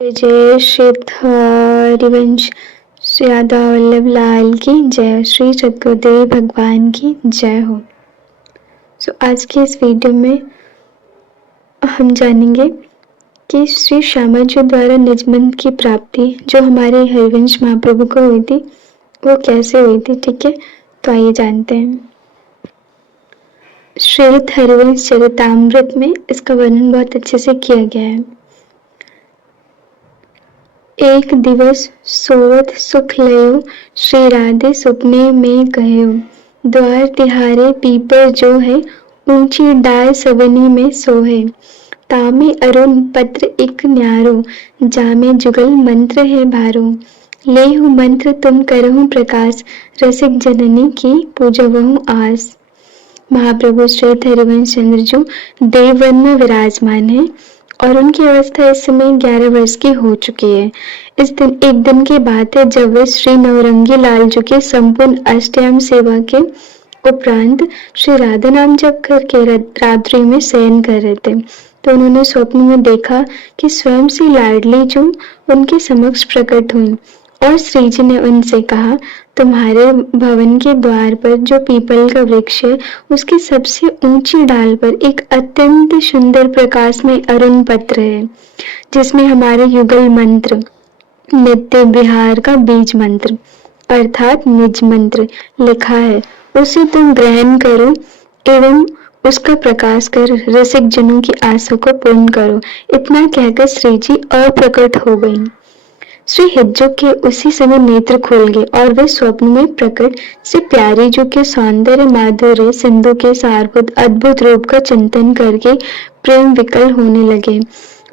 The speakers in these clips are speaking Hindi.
जय श्री हरिवंश श्री राधा वल्लभ लाल की जय। श्री सद्गुरुदेव भगवान की जय हो। आज के इस वीडियो में हम जानेंगे कि श्री श्यामा जी द्वारा निजमंत की प्राप्ति जो हमारे हरिवंश महाप्रभु को हुई थी वो कैसे हुई थी। ठीक है, तो आइए जानते हैं। श्रीमद् हरिवंश चरितामृत में इसका वर्णन बहुत अच्छे से किया गया है। एक दिवस सोवत सुख लयो, श्री राधे सुपने में कहयो। द्वार तिहारे पीपर जो है, ऊंची डाल सवनी में सोहे। तामे अरुण पत्र एक न्यारो, जामे जुगल मंत्र है भारो। लेहु मंत्र तुम करहु प्रकाश, रसिक जननी की पूजवहु आस। महाप्रभु श्री हरिवंश चंद्र जो देववन में विराजमान है और उनकी अवस्था इस समय 11 वर्ष की हो चुकी है। एक दिन की बात है जब वे श्री नवरंगी लाल जी के संपूर्ण अष्टयाम सेवा के उपरांत श्री राधा नाम जप करके रात्रि में शयन कर रहे थे, तो उन्होंने स्वप्न में देखा कि स्वयं से लाडली जो उनके समक्ष प्रकट हुई और श्री जी ने उनसे कहा, तुम्हारे भवन के द्वार पर जो पीपल का वृक्ष है उसकी सबसे ऊंची डाल पर एक अत्यंत सुंदर प्रकाश में अरुण पत्र है जिसमें हमारे युगल मंत्र नित्य विहार का बीज मंत्र अर्थात निज मंत्र लिखा है। उसे तुम ग्रहण करो एवं उसका प्रकाश कर रसिक जनों की आशा को पूर्ण करो। इतना कहकर श्री जी अप्रकट हो गई। श्री हिज्जो के उसी समय नेत्र खुल गए और वे स्वप्न में प्रकट से प्यारी जो के सौंदर्य माधुर्य सिंधु के सारभूत अद्भुत रूप का चिंतन करके प्रेम विकल होने लगे।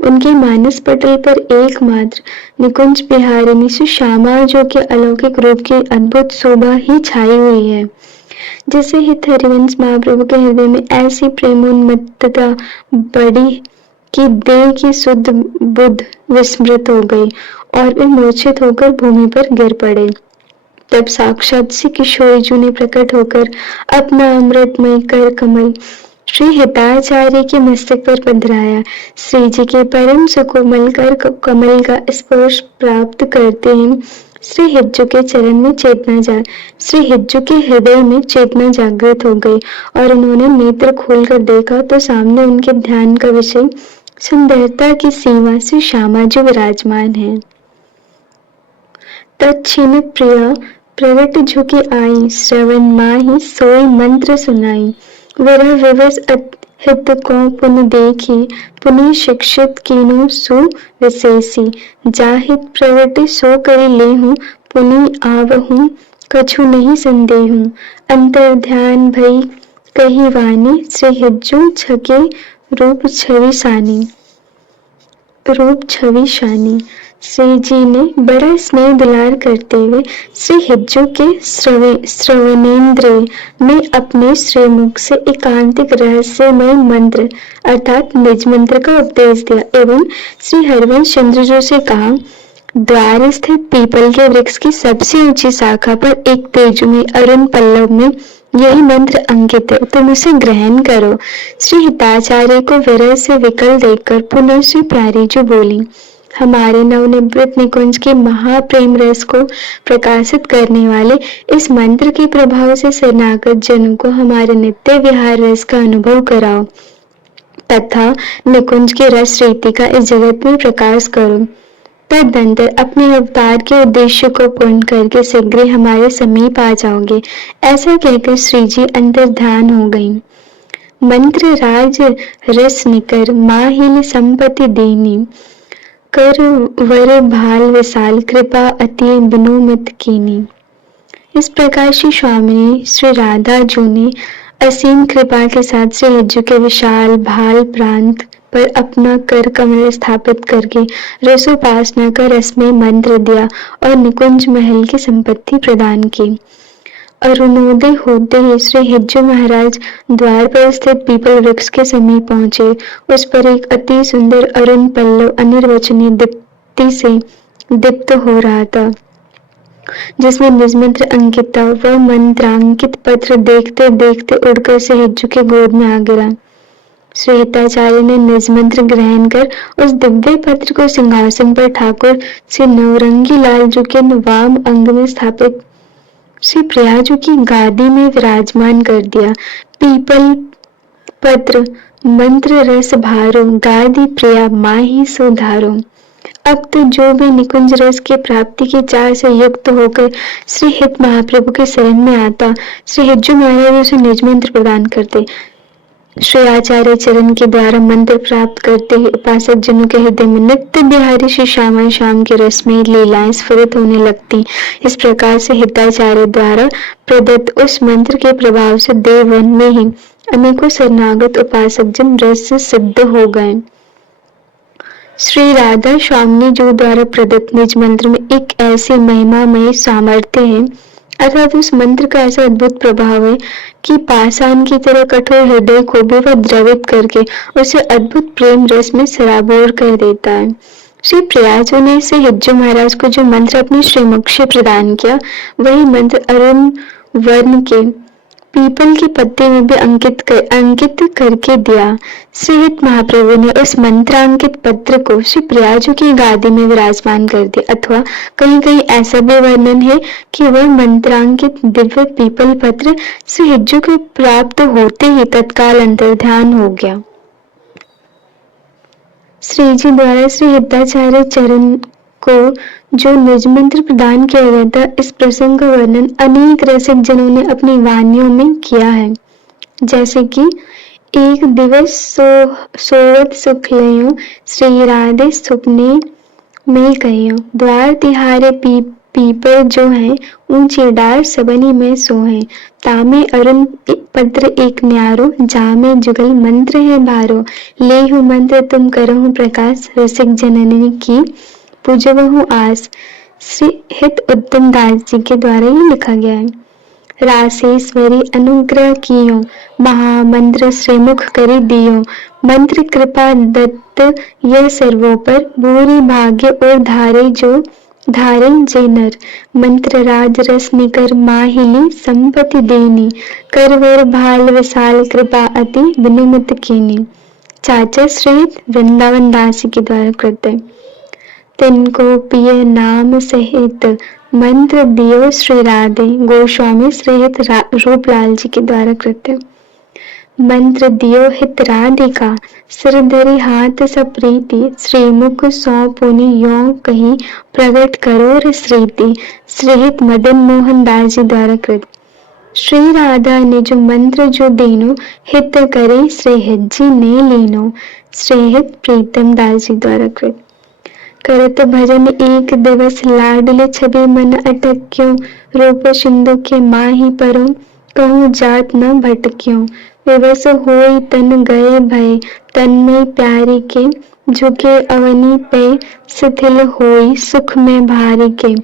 उनके मानस पटल पर एकमात्र निकुंज बिहारिणी श्री श्यामा जो के अलौकिक रूप की अद्भुत शोभा ही छाई हुई है। जैसे ही हरिवंश महाप्रभु के हृदय में ऐसी प्रेमोन्मत्तता बढ़ी कि देह की शुद्ध बुद्ध विस्मृत हो गई और वे मूर्छित होकर भूमि पर गिर पड़े। तब साक्षात श्री किशोरी जी ने प्रकट होकर अपना अमृतमय कर कमल श्री हिताचार्य के मस्तक पर पधराया। श्री जी के परम सुकोमल कर कमल का स्पर्श प्राप्त करते ही श्री हिज्जू के चरण में श्री हिज्जू के हृदय में चेतना जागृत हो गई और उन्होंने नेत्र खोलकर देखा तो सामने उनके ध्यान का विषय सुंदरता की सीमा श्री श्यामा जी विराजमान है। तत्क्षण प्रिय प्रगट झुकी आई, श्रवण माही सोई मंत्र सुनाई। विरह विवश हित को पुन देखी, पुनि शिक्षित कीनो सुविशेषी। जाहित प्रगट सो करि लेहूं, पुनि आवहूं कछु नहीं संदेहूं। अंतर ध्यान भई कही वाणी, श्री हिज्जू छके रूप छवि शानी। श्री जी ने बड़ा स्नेह दुलार करते हुए श्री हिज्जू के श्रवणेन्द्रिय में अपने श्रीमुख से एकांतिक रहस्यमय मंत्र अर्थात निज मंत्र का उपदेश दिया एवं श्री हरिवंश चंद्र जी से कहा, द्वार स्थित पीपल के वृक्ष की सबसे ऊंची शाखा पर एक तेजोमय अरुण पल्लव में यही मंत्र अंकित है, तुम उसे ग्रहण करो। श्री हिताचार्य को विरह से विकल देखकर पुनः श्री प्यारी जी बोली, हमारे नवनिवृत निकुंज के महाप्रेम रस को प्रकाशित करने वाले इस मंत्र के प्रभाव से शरणागत जनों को हमारे नित्य विहार रस का अनुभव कराओ तथा निकुंज के रस रीति का इस जगत में प्रकाश करो। तदनंतर अपने अवतार के उद्देश्य को पूर्ण करके शीघ्र हमारे समीप आ जाओगे। ऐसा कहकर श्री जी अंतर ध्यान हो गई। मंत्र राज रस निकर, माहिल संपत्ति दीनी। कर वर भाल विशाल, कृपा अति बिनुमत कीनी। इस प्रकार श्री स्वामिनी श्री राधा जी ने असीम कृपा के साथ श्री हिज्जू के विशाल भाल प्रांत पर अपना कर कमल स्थापित करके रसोपासना का रसमय मंत्र दिया और निकुंज महल की संपत्ति प्रदान की। अरुणोदय होते ही श्री हिज्जू महाराज द्वार पर स्थित पीपल वृक्ष के समीप पहुंचे। उस पर एक अति सुंदर अरुण पल्लव अनिर्वचनीय दीप्ति से दीप्त हो रहा था जिसमें निज मंत्र अंकित था। वह मंत्रांकित पत्र देखते देखते उड़कर श्री हिज्जू के गोद में आ गिरा। श्री हिताचार्य ने निज मंत्र ग्रहण कर उस दिव्य पत्र को सिंहासन पर ठाकुर श्री नवरंगी लाल जी के वाम अंग में स्थापित श्री प्रियाजू की गादी में विराजमान कर दिया। पीपल पत्र मंत्र रस भारो, गादी प्रिया माही सुधारो। अब तो जो भी निकुंज रस की प्राप्ति की चाह से युक्त होकर श्री हित महाप्रभु के शरण में आता, श्री हिज्जू महाराज उसे निज मंत्र प्रदान करते। श्री आचार्य चरण के द्वारा मंत्र प्राप्त करते ही उपासक जनों के हृदय में नित्य बिहारी श्री श्यामा श्याम के रस में लीलाएं स्फुरित होने लगती। इस प्रकार से हिताचार्य द्वारा प्रदत्त उस मंत्र के प्रभाव से देववन में ही अनेकों शरणागत उपासक जन रस से सिद्ध हो गए। श्री राधा स्वामी जी द्वारा प्रदत्त निज मंत्र में एक ऐसी महिमामय सामर्थ्य है, अर्थात उस मंत्र का ऐसा अद्भुत प्रभाव है कि पाषाण की तरह कठोर हृदय को भी वह द्रवित करके उसे अद्भुत प्रेम रस में सराबोर कर देता है। श्री प्रियाजू ने श्री हिज्जू महाराज को जो मंत्र अपने श्रीमुख से प्रदान किया, वही मंत्र अरुण वर्ण के पीपल के पत्ते में भी अंकित करके दिया। श्री हित महाप्रभु ने उस मंत्रांकित पत्र को श्री प्रियाजू की गादी में विराजमान कर दिया, अथवा कहीं कहीं ऐसा भी वर्णन है कि वह मंत्रांकित दिव्य पीपल पत्र श्री हिज्जू को प्राप्त होते ही तत्काल अंतर्ध्यान हो गया। श्री जी द्वारा श्री हिताचार्य चरण को जो निज मंत्र प्रदान किया गया था, इस प्रसंग का वर्णन अनेक रसिक जनों ने अपनी वाणियों में किया है। जैसे कि एक दिवस सोवत सुख लयो, श्री राधे सुपने में कहियो, द्वार तिहारे पीपर जो है, ऊंची डार सबनी में सोहे, तामे अरुण पत्र एक न्यारो, जामे जुगल मंत्र है भारो, लेहु मंत्र तुम करहु प्रकाश, रसिक जननी की पूजवहु आस। श्री हित उद्यम दास जी के द्वारा ये लिखा गया है। रासेश्वरी अनुग्रह कियो, महामंत्र श्रीमुख करी दियो, मंत्र कृपा दत्त यह सर्वोपर, भूरी भाग्य और धारे जे नर, मंत्र राज रस निकर माहिली संपत्ति देनी, करवर भाल विशाल कृपा अति विनुमित कीनी। चाचा श्री वृंदावन दास जी के द्वारा कृत है। तिनको पिय नाम सहित मंत्र दियो श्री राधे, गोस्वामी श्री हित रूपलाल जी के द्वारा कृत है। मंत्र दियो हित राधिका, सिर धरि हाथ सप्रीति, श्रीमुख सौ पुनि यों कही, प्रगट करो श्रीति। श्री हित मदन मोहन दास जी द्वारा कृत। श्री राधा ने जो मंत्र जो देनो, हित करे श्री हित जी ने लीनो। श्री हित प्रीतम दास जी द्वारा कृत। करत भजन एक दिवस, लाडले छवि मन अटक्यो, रूप सिंधु के माही परो, कहूँ जात न भटक्यो, विवश होई तन गए भय, तन में प्यारी के, झुके अवनी पे, शिथिल होई सुख में भारी के,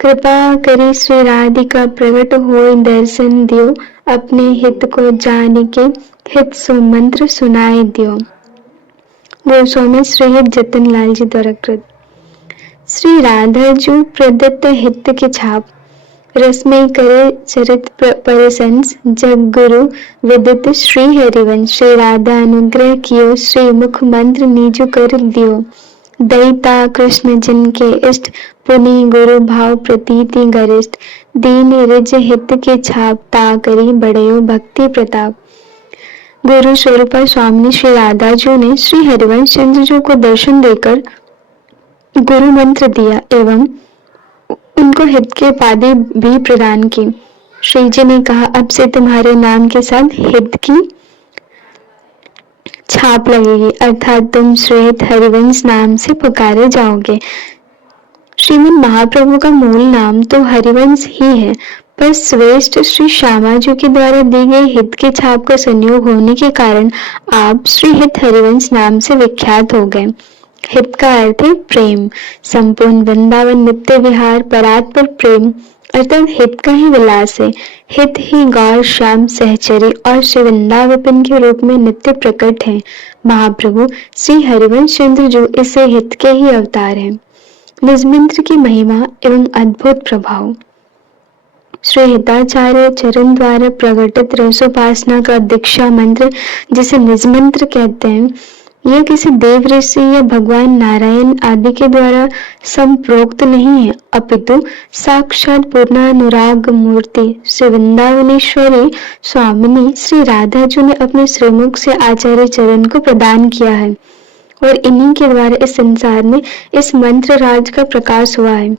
कृपा करी श्री राधिका, प्रगट होई दर्शन दियो, अपने हित को जान के, हित सो मंत्र सुनाए दियो। गोस्वामी श्री हित जतन लाल जी द्वारा कृत। श्री राधा जो प्रदत्त हित के छाप, रसमय करे चरित परसंस, जग गुरु विदित श्री हरिवंश, श्री राधा अनुग्रह कियो, श्री मुख मंत्र निजु कर दियो, दैता कृष्ण जिनके इष्ट, पुनि गुरु भाव प्रतीति गरिष्ठ, दीन रिज हित के छाप, ता करी बड़यो भक्ति प्रताप। गुरु स्वरूपा स्वामी श्री राधा जी ने श्री हरिवंश चंद्र जी को दर्शन देकर गुरु मंत्र दिया एवं उनको हित की उपाधि भी प्रदान की। श्री जी ने कहा, अब से तुम्हारे नाम के साथ हित की छाप लगेगी, अर्थात तुम श्री हित हरिवंश नाम से पुकारे जाओगे। श्रीमद महाप्रभु का मूल नाम तो हरिवंश ही है, पर श्रेष्ठ श्री श्यामा जी के द्वारा दी गई हित के छाप का संयोग होने के कारण आप श्री हित हरिवंश नाम से विख्यात हो गए। हित का अर्थ है प्रेम, संपूर्ण वृंदावन नित्य विहार परात्पर प्रेम अर्थात हित का ही विलास है। हित ही गौर श्याम सहचरी और श्री वृंदावन के रूप में नित्य प्रकट है। महाप्रभु श्री हरिवंश चंद्र जो इसे हित के ही अवतार है। निज मंत्र की महिमा एवं अद्भुत प्रभाव। श्री हिताचार्य चरण द्वारा प्रकटित रसोपासना का दीक्षा मंत्र, जिसे निज मंत्र कहते हैं, यह किसी देव ऋषि या भगवान नारायण आदि के द्वारा संप्रोक्त नहीं है, अपितु साक्षात पूर्णानुराग मूर्ति श्री वृंदावनेश्वरी स्वामिनी श्री राधा जी ने अपने श्रीमुख से आचार्य चरण को प्रदान किया है और इन्हीं के द्वारा इस संसार में इस मंत्र राज का प्रकाश हुआ है।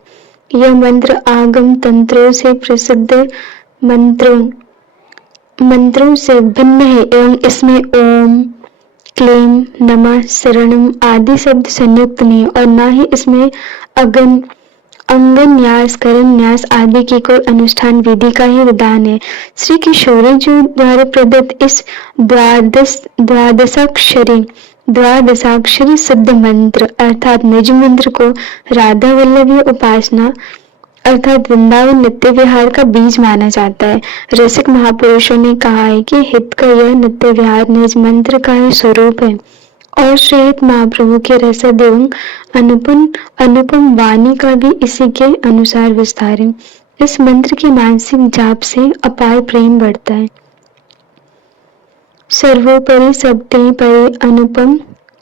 यह मंत्र आगम तंत्रों से प्रसिद्ध मंत्रों से भिन्न है एवं इसमें ओम, क्लीम, नमः, शरणम आदि शब्द संयुक्त नहीं और न ही इसमें अंगन्यास, करन्यास आदि की कोई अनुष्ठान विधि का ही विधान है। श्री किशोरी जी द्वारा प्रदत्त इस द्वादशाक्षरी सिद्ध मंत्र अर्थात निज मंत्र को राधा वल्लभी उपासना अर्थात वृंदावन नित्य विहार का बीज माना जाता है। रसिक महापुरुषों ने कहा है कि हित का यह नित्य विहार निज मंत्र का ही स्वरूप है और श्रीहित महाप्रभु के रसद एवं अनुपम वाणी का भी इसी के अनुसार विस्तार है। इस मंत्र के मानसिक जाप से अपार प्रेम बढ़ता है। सर्वोपरि सबते परि अनुपम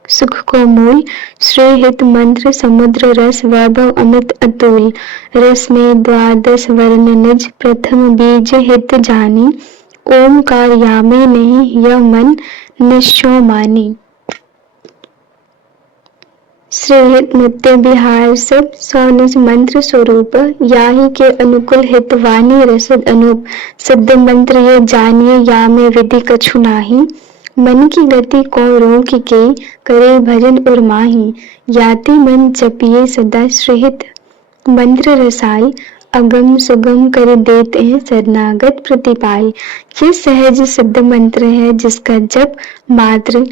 सुख को मूल, श्रीहित मंत्र समुद्र रस वैभव अमित अतुल, रस में द्वादश वर्ण निज प्रथम बीज हित जानी, ओमकार यामे नहीं यह मन निश्चय मानी। श्रीहित नित्य विहार सब सौनिज मंत्र स्वरूप याही के अनुकूल हित वाणी रसद अनूप सिद्ध मंत्र ये जानिए या में विधि कछु नाही, मन की गति को रोक के करे भजन और माही, याति मन जपिए सदा श्रीहित मंत्र रसाल, अगम सुगम कर देते हैं शरणागत प्रतिपाल। ये सहज सिद्ध मंत्र है जिसका जप मात्र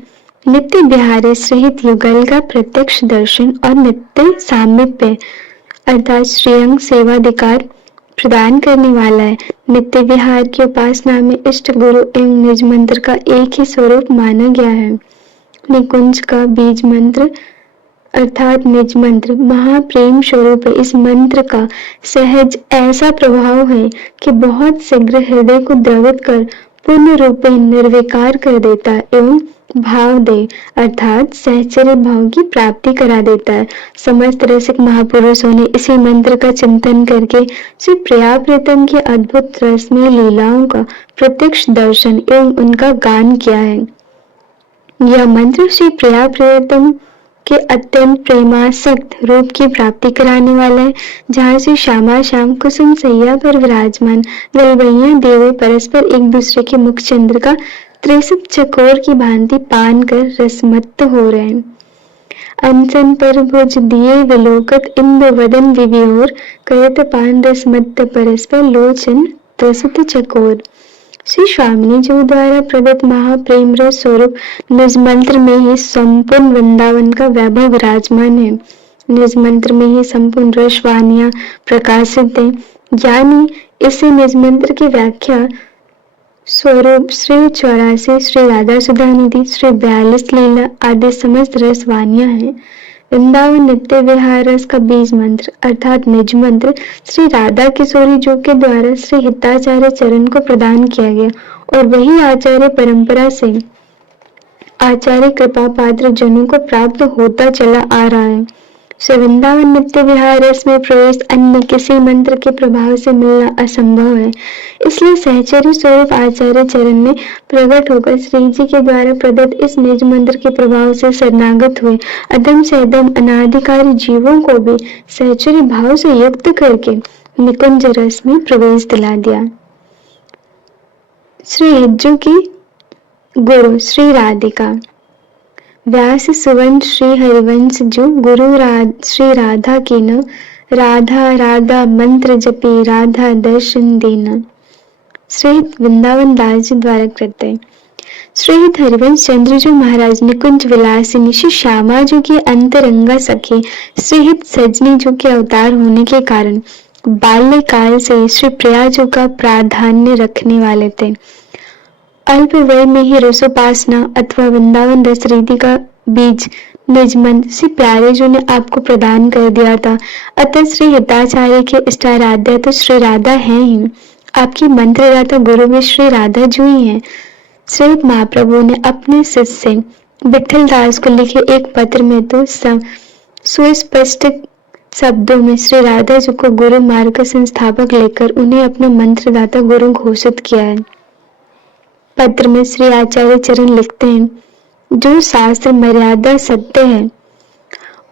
नित्य बिहारी श्रीहित युगल का प्रत्यक्ष दर्शन और नित्य सामीप्य अर्थात श्रेयंग सेवाधिकार प्रदान करने वाला है। नित्य विहार की उपासना में इष्ट गुरु एवं निज मंत्र का एक ही स्वरूप माना गया है। निकुंज का बीज मंत्र अर्थात निज मंत्र महाप्रेम स्वरूप है। इस मंत्र का सहज ऐसा प्रभाव है कि बहुत शीघ्र हृदय को द्रवित कर पूर्ण रूपे निर्विकार कर देता है एवं भाव दे अर्थात सहचर्य भाव की प्राप्ति करा देता है। समस्त रसिक महापुरुषों ने इसी मंत्र का चिंतन करके श्री प्रिया प्रीतम की अद्भुत रसमय लीलाओं का प्रत्यक्ष दर्शन एवं उनका गान किया है। यह मंत्र श्री प्रिया प्रीतम के अत्यंत प्रेमासक्त रूप की प्राप्ति कराने वाला है, जहाँ से श्यामा श्याम कुसुम सैया पर विराजमान ललवैया देवे परस्पर एक दूसरे के मुख चंद्र का त्रिशुभ चकोर की भांति पान कर रसमत्त हो रहे हैं। अनशन पर भुज दिए विलोकत इंद्र वदन विवियोर, करत पान रसमत्त परस्पर लोचन त्रसित चकोर। श्री स्वामिनी जी द्वारा प्रदत्त महाप्रेम रस स्वरूप निज मंत्र में ही संपूर्ण वृंदावन का वैभव विराजमान है। निज मंत्र में ही संपूर्ण रस वाणियां प्रकाशित है, यानी इसे निज मंत्र की व्याख्या स्वरूप श्री 84 श्री राधा सुधा निधि श्री 42 लीला आदि समस्त रस वाणियां है। वृंदावन नित्य विहार रस का बीज मंत्र अर्थात निज मंत्र श्री राधा किशोरी जी के द्वारा श्री हिताचार्य चरण को प्रदान किया गया और वही आचार्य परंपरा से आचार्य कृपा पात्र जनों को प्राप्त होता चला आ रहा है। श्री वृंदावन नित्य विहार रस में प्रवेश अन्य किसी मंत्र के प्रभाव से मिलना असंभव है, इसलिए सहचर्य स्वरूप आचार्य चरण में प्रकट होकर श्री जी के द्वारा प्रदत्त इस निज मंत्र के प्रभाव से शरणागत हुए अदम से अदम अनाधिकारी जीवों को भी सहचर्य भाव से युक्त करके निकुंज रस में प्रवेश दिला दिया। श्री हिज्जू की गुरु श्री राधिका व्यास सुवर्ण श्री हरिवंश जो गुरु श्री राधा की न राधा राधा मंत्र जपी राधा दर्शन देना। श्रीहित वृंदावन दास जी द्वारा करते हैं। श्रीहित हरिवंश चंद्र जी महाराज निकुंज विलासिनी श्री श्यामा जी की अंतरंगा सखी श्रीहित सजनी जी के अवतार होने के कारण बाल्यकाल से श्री प्रिया जी का प्राधान्य रखने वाले थे। अल्प वय में ही रसोपासना अथवा वृंदावन रस रीति का बीज निज मंत्र श्री प्यारे जी ने आपको प्रदान कर दिया था। अतः श्री हिताचार्य के इष्टाराध्य तो श्री राधा है ही, आपकी मंत्रदाता गुरु भी श्री राधा जी ही हैं। श्रीमद् महाप्रभु ने अपने शिष्य विट्ठल दास को लिखे एक पत्र में तो सुस्पष्ट शब्दों में श्री राधा जी को गुरु मार्ग का संस्थापक लेकर उन्हें अपना मंत्रदाता गुरु घोषित किया है। पत्र में श्री आचार्य चरण लिखते हैं, जो शास्त्र मर्यादा सत्य है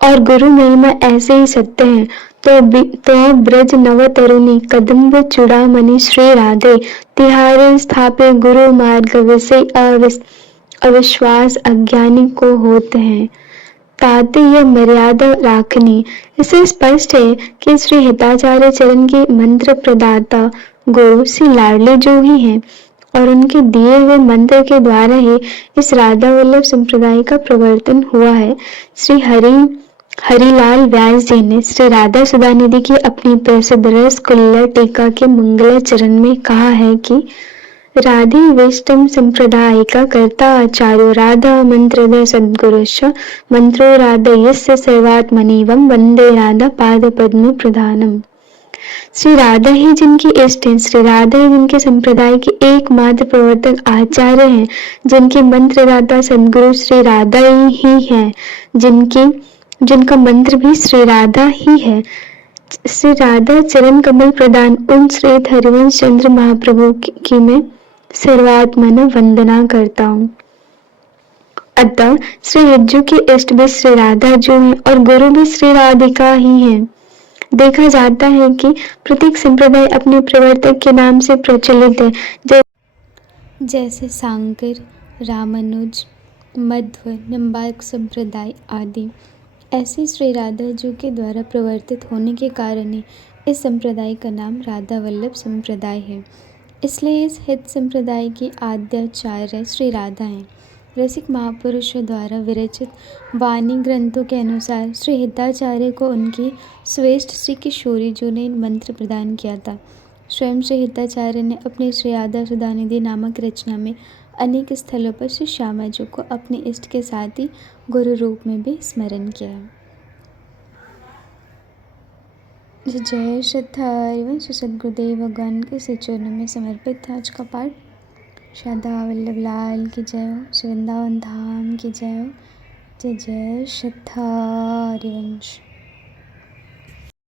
और गुरु महिमा ऐसे ही सत्य है, तो ब्रज नव तरुणी कदम्ब चूड़ामणि श्री राधे तिहारे स्थापे गुरु मार्ग विषय अविश्वास अज्ञानी को होते हैं। ताते यह मर्यादा राखनी। इससे स्पष्ट है कि श्री हिताचार्य चरण के मंत्र प्रदाता गुरु श्री लाडले जो ही हैं और उनके दिए हुए मंत्र के द्वारा ही इस राधा वल्लभ संप्रदाय का प्रवर्तन हुआ है। श्री हरिलाल व्यास जी ने श्री राधा सुधानिधि की अपनी प्रसिद्ध रस कुल्लर टीका के मंगलाचरण में कहा है कि राधे विष्टम संप्रदाय का कर्ता आचार्यो राधा मंत्रद सद्गुरुश्च मंत्रो राधयस्य सर्वात्मनिवम वंदे राधा पाद पद्म प्रधानम। श्री राधा ही जिनकी इष्ट हैं, श्री राधा ही जिनके संप्रदाय के एकमात्र प्रवर्तक आचार्य हैं, जिनके मंत्रदाता सद्गुरु श्री राधा ही हैं, जिनका मंत्र भी श्री राधा ही है। श्री राधा चरण कमल प्रदान उन श्री हरिवंश चंद्र महाप्रभु की मैं सर्वात्मन वंदना करता हूँ। अतः श्री हिज्जू की इष्ट भी श्री राधा जो है और गुरु भी श्री राधिका ही है। देखा जाता है कि प्रत्येक संप्रदाय अपने प्रवर्तक के नाम से प्रचलित है, जैसे सांकर, रामानुज, मध्व, निम्बार्क संप्रदाय आदि। ऐसे श्री राधा जी के द्वारा प्रवर्तित होने के कारण ही इस संप्रदाय का नाम राधा वल्लभ संप्रदाय है। इसलिए इस हित संप्रदाय की आद्याचार्य श्री राधा हैं। रसिक महापुरुषों द्वारा विरचित वाणी ग्रंथों के अनुसार श्री हिताचार्य को उनकी श्रेष्ठ श्री किशोरी जी ने मंत्र प्रदान किया था। स्वयं श्री हिताचार्य ने अपनी श्री राधा सुधानिधि नामक रचना में अनेक स्थलों पर श्री श्यामा जी को अपने इष्ट के साथ ही गुरु रूप में भी स्मरण किया है। जय श्रद्धा एवं श्री सद्गुरुदेव भगवान के श्री चरणों में समर्पित था आज का पाठ। श्रद्धा वल्लभ लाल की जय हो, श्री वृंदावन धाम की जय हो। जय जय श्रद्धा हरिवंश।